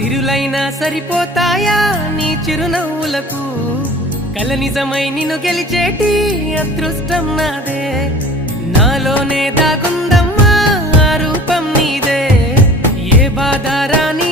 సిరులైనా సరిపోతాయా నీ చిరునవ్వులకు కల నిజమై నిన్ను గెలిచేటి అదృష్టం నాదే నాలోనే దాగుందమ్మా ఆ రూపం నీదే ఏ బాధ రాని